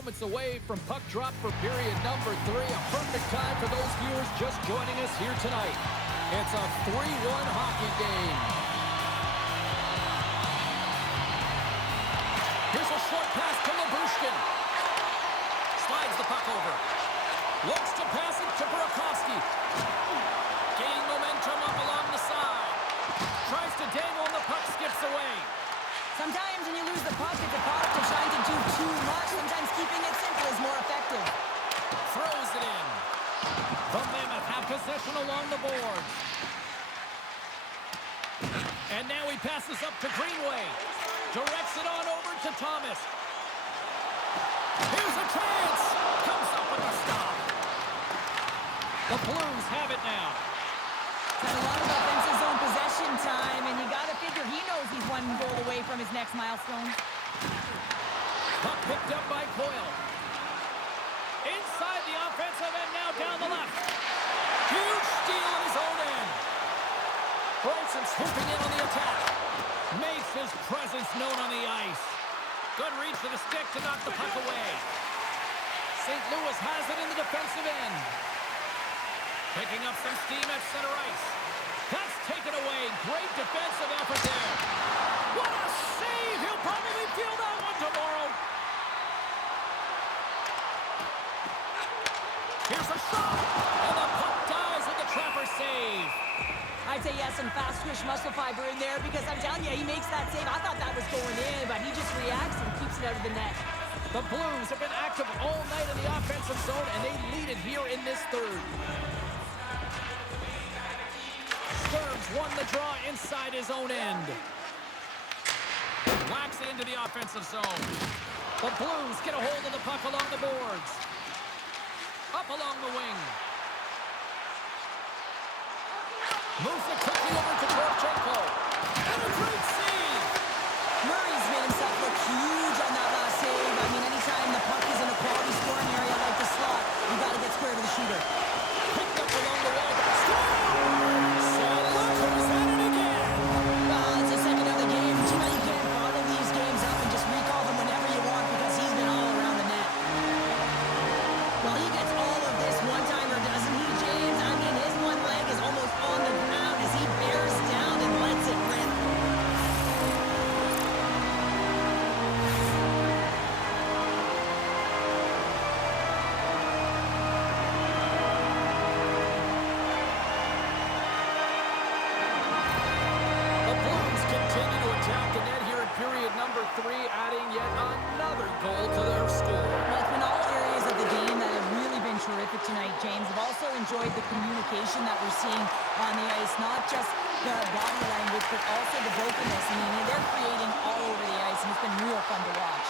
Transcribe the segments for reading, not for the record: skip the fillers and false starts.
moments away from puck drop for period number 3. A perfect time for those viewers just joining us here tonight. It's a 3-1 hockey game. Here's a short pass to Labushkin. Slides the puck over. Looks to pass it to Burakovsky. Gaining momentum up along the side. Tries to dangle and the puck skips away. Sometimes when you lose the puck, it's a product of trying to do too much. Sometimes keeping it simple is more effective. Throws it in. The Mammoth have possession along the boards. And now he passes up to Greenway. Directs it on over to Thomas. Here's a chance. Comes up with a stop. The Blues have it now. Had a lot of offensive zone possession time, and you got to figure he knows he's one goal away from his next milestone. Puck picked up by Coyle. Inside the offensive end, now down the left. Huge steal in his own end. Bronson swooping in on the attack. Makes his presence known on the ice. Good reach to the stick to knock the puck away. St. Louis has it in the defensive end. Picking up some steam at center ice. That's taken away. Great defensive effort there. What a save! He'll probably feel that one tomorrow. Here's a shot. And the puck dies with the trapper save. I'd say yes, some fast twitch muscle fiber in there because I'm telling you, he makes that save. I thought that was going in, but he just reacts and keeps it out of the net. The Blues have been active all night in the offensive zone, and they lead it here in this third. Sturms won the draw inside his own end. Whacks it into the offensive zone. The Blues get a hold of the puck along the boards. Up along the wing. Moves it quickly over to Torchenko. And a great save! Murray's made himself look huge on that last save. I mean, anytime the puck is in a quality scoring area like the slot, you got to get square to the shooter. Picked up along the wall. Scores! And look who's at it again! It's the second of the game. You know you can't bottle these games up and just recall them whenever you want because he's been all around the net. Well, he gets all of this one-timer, doesn't he, James? I mean, his one leg is almost on the ground as he bears down and lets it rip. Period number 3, adding yet another goal to their score. Well, it's been all areas of the game that have really been terrific tonight, James. I've also enjoyed the communication that we're seeing on the ice, not just the body language, but also the vocalness. I mean, they're creating all over the ice, and it's been real fun to watch.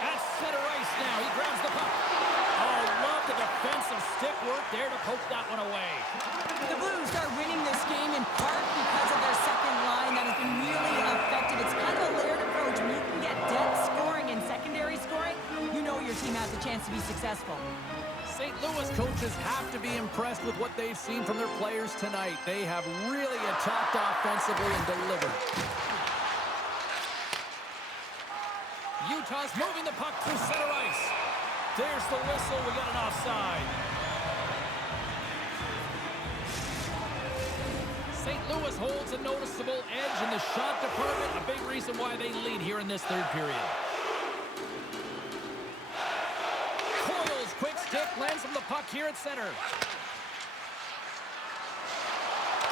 At center ice now, he grabs the puck. Oh, love the defensive stick work there to poke that one away. The Blues are winning this game in part because of their second line that has been really effective. It's kind of a layered approach. When you can get depth scoring and secondary scoring, you know your team has a chance to be successful. St. Louis coaches have to be impressed with what they've seen from their players tonight. They have really attacked offensively and delivered. Utah's moving the puck through center ice. There's the whistle. We got an offside. St. Louis holds a noticeable edge in the shot department, a big reason why they lead here in this third period. Coyle's quick stick lands from the puck here at center.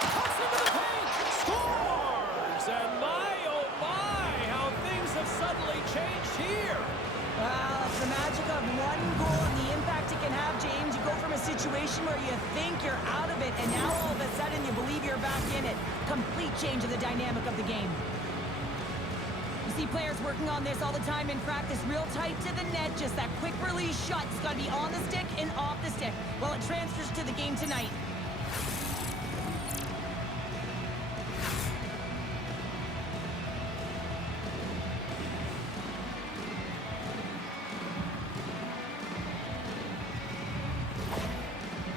Pucks into the paint, scores! And my, oh my, how things have suddenly changed here. Well, it's the magic of one goal and the impact it can have, James. You go from a situation where you think you're out of it, and now all of a sudden you believe you're back in it. Complete change of the dynamic of the game. You see players working on this all the time in practice, real tight to the net, just that quick release shot. It's got to be on the stick and off the stick. Well, it transfers to the game tonight.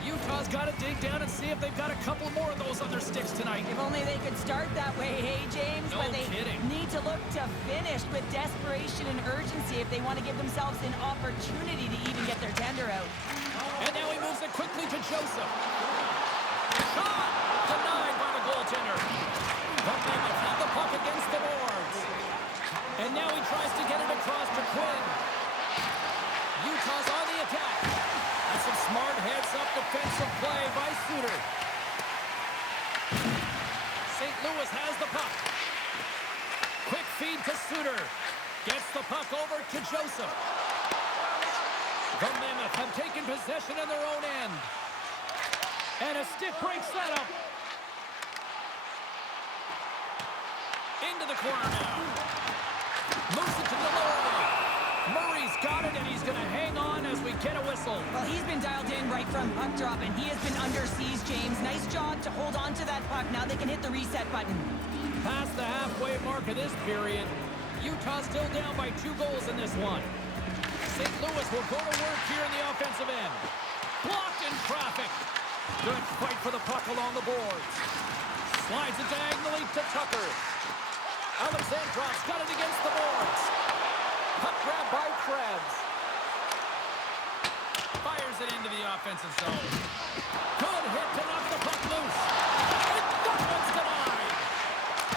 Utah's got it dig down and see if they've got a couple more of those on their sticks tonight. If only they could start that way, hey, James? No but they kidding. need to look to finish with desperation and urgency if they want to give themselves an opportunity to even get their tender out. And now he moves it quickly to Joseph. Shot! Denied by the goaltender. The Mammoth have the puck against the boards. And now he tries to get it across to Quinn. Utah's on the attack. That's some smart heads-up defensive play by Suter. St. Louis has the puck. Quick feed to Suter. Gets the puck over to Joseph. The Mammoth have taken possession in their own end. And a stick breaks that up. Into the corner now. Moves it to the lower wing. Murray's got it, and he's going to hang on as we get a whistle. Well, he's been dialed in right from puck drop, and he has been under siege, James. Nice job to hold on to that puck. Now they can hit the reset button. Past the halfway mark of this period, Utah still down by 2 goals in this one. St. Louis will go to work here in the offensive end. Blocked in traffic. Good fight for the puck along the boards. Slides it diagonally to Tucker. Alexandrov's got it against the boards. Puck grab by Krebs. Fires it into the offensive zone. Good hit to knock the puck loose. And that one's denied.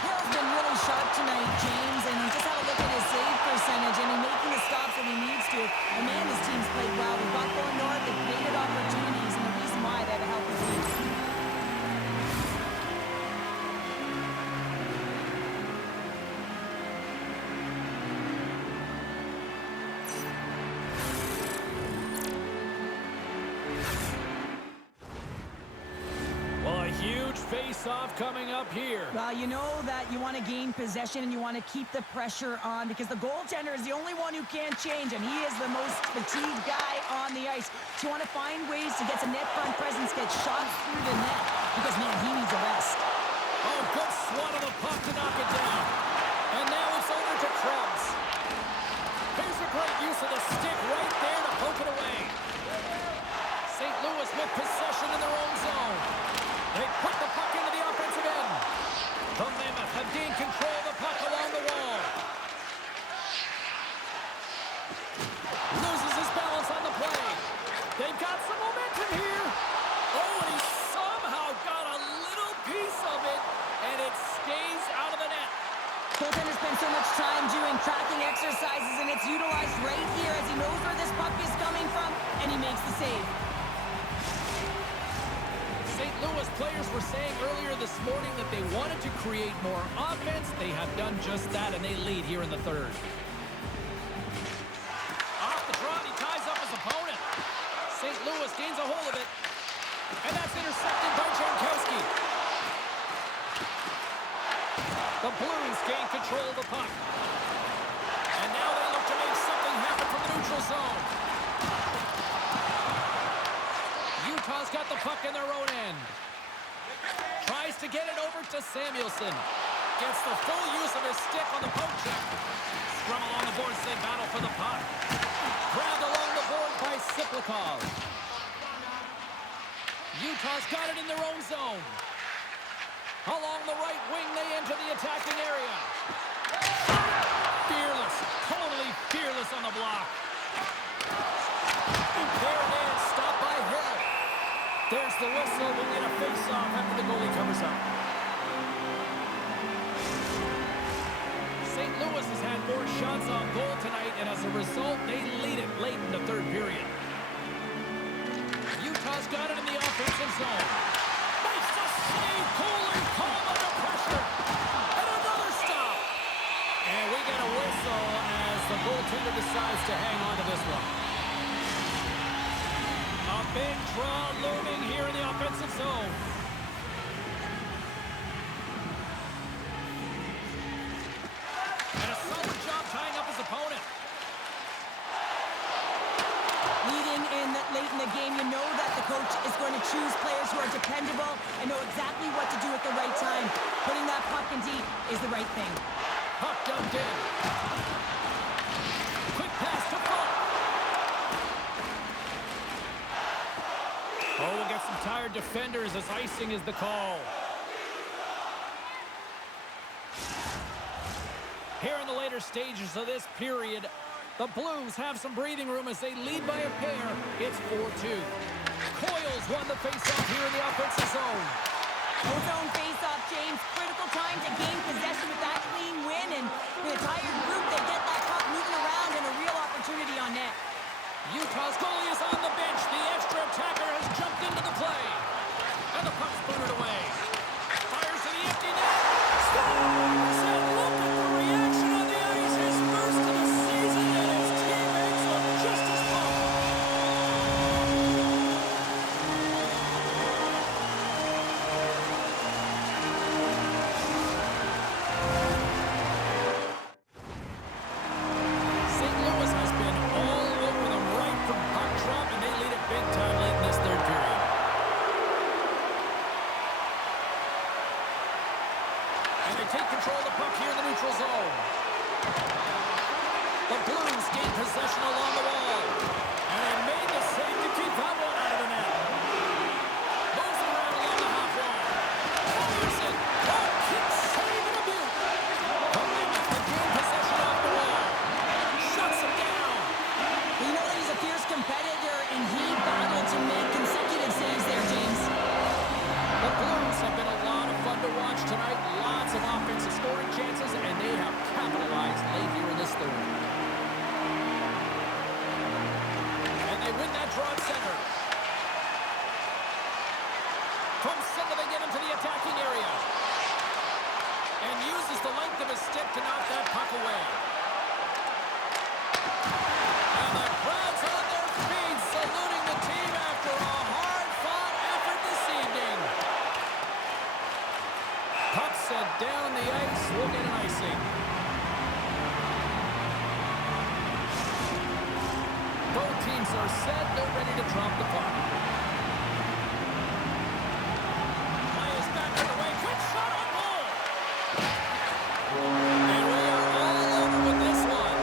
Hill's been really sharp tonight, James, and just have a look at his save percentage. I mean, making the stops that he needs to. And man, his team's played well. We've got going north. They've created opportunities, and the reason why they have a healthy team. Face-off coming up here. Well, you know that you want to gain possession and you want to keep the pressure on because the goaltender is the only one who can't change, and he is the most fatigued guy on the ice. So you want to find ways to get some net front presence, get shots through the net because, man, he needs a rest. Oh, good swat of the puck to knock it down. And now it's over to Krebs. Here's a great use of the stick right there to poke it away. St. Louis with possession in their own zone. They put the puck into the offensive end. The Mammoth have gained control of the puck along the wall. Loses his balance on the play. They've got some momentum here. Oh, and he somehow got a little piece of it, and it stays out of the net. Goaltender spends so much time doing tracking exercises, and it's utilized right here as he knows where this puck is coming from, and he makes the save. St. Louis players were saying earlier this morning that they wanted to create more offense. They have done just that, and they lead here in the third. Off the draw, he ties up his opponent. St. Louis gains a hold of it, and that's intercepted by Jankowski. The Blues gain control of the puck. And now they look to make something happen from the neutral zone. Utah's got the puck in their own end. Tries to get it over to Samuelson. Gets the full use of his stick on the poke check. Scrum along the boards, they battle for the puck. Grabbed along the board by Siplikov. Utah's got it in their own zone. Along the right wing, they enter the attacking area. Fearless, totally fearless on the block. There it is, stopped by Hill. There's the whistle. We'll get a face-off after the goalie covers up. St. Louis has had more shots on goal tonight, and as a result, they lead it late in the third period. Utah's got it in the offensive zone. Makes the save, cool and calm under pressure. And another stop. And we get a whistle as the goaltender decides to hang on to this one. A big draw looming here in the offensive zone. And a solid job tying up his opponent. Leading in late in the game, you know that the coach is going to choose players who are dependable and know exactly what to do at the right time. Putting that puck in deep is the right thing. Puck dumped in. Quick pass to Falk. Oh, we'll get some tired defenders as icing is the call. Here in the later stages of this period, the Blues have some breathing room as they lead by a pair. It's 4-2. Coyle's won the faceoff here in the offensive zone. Zone face-off, James. Critical time to gain possession with that clean win, and with a tired group, they get that puck moving around and a real opportunity on net. Utah's goalie is on the bench. The extra attacker has jumped into the play. And the puck's booted away. Fires to the empty net. Scores! And look at the reaction on the ice. His first of the season, and his teammates look just as pumped. St. Louis has been all over them right from puck drop, and they lead it big time late in this third period. And they take control of the puck here in the neutral zone. The Blues gain possession along the wall. And they made the save to keep that one out of the net. Moves it around along the half wall. Anderson. Oh, keeps saving a beaut. Columbus can gain possession off the wall. Shuts him down. You know that he's a fierce competitor, and he battled to make consecutive saves there, James. The Blues have been a lot of fun to watch tonight. Lots of offensive scoring chances, and they have capitalized late here in this third. And they win that draw at center. From center, they get into the attacking area. And uses the length of his stick to knock that puck away. And the crowd's on their feet, saluting the team after a hard-fought effort this evening. Puck set down the ice. We'll get an icing. Both teams are set. They're ready to drop the puck. Play is back underway. Quick shot on goal. And we are all over with this one.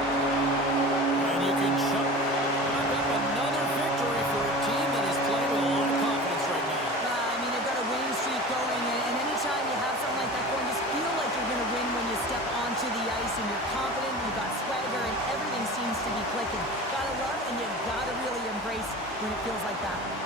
And you can shut up another victory for a team that is playing with a lot of confidence right now. I mean, they've got a winning streak going, and anytime you have something like that going, just feel like you're going to win when you step onto the ice and you're confident, you've got swagger, and everything seems to be clicking. Gotta love and you gotta really embrace when it feels like that.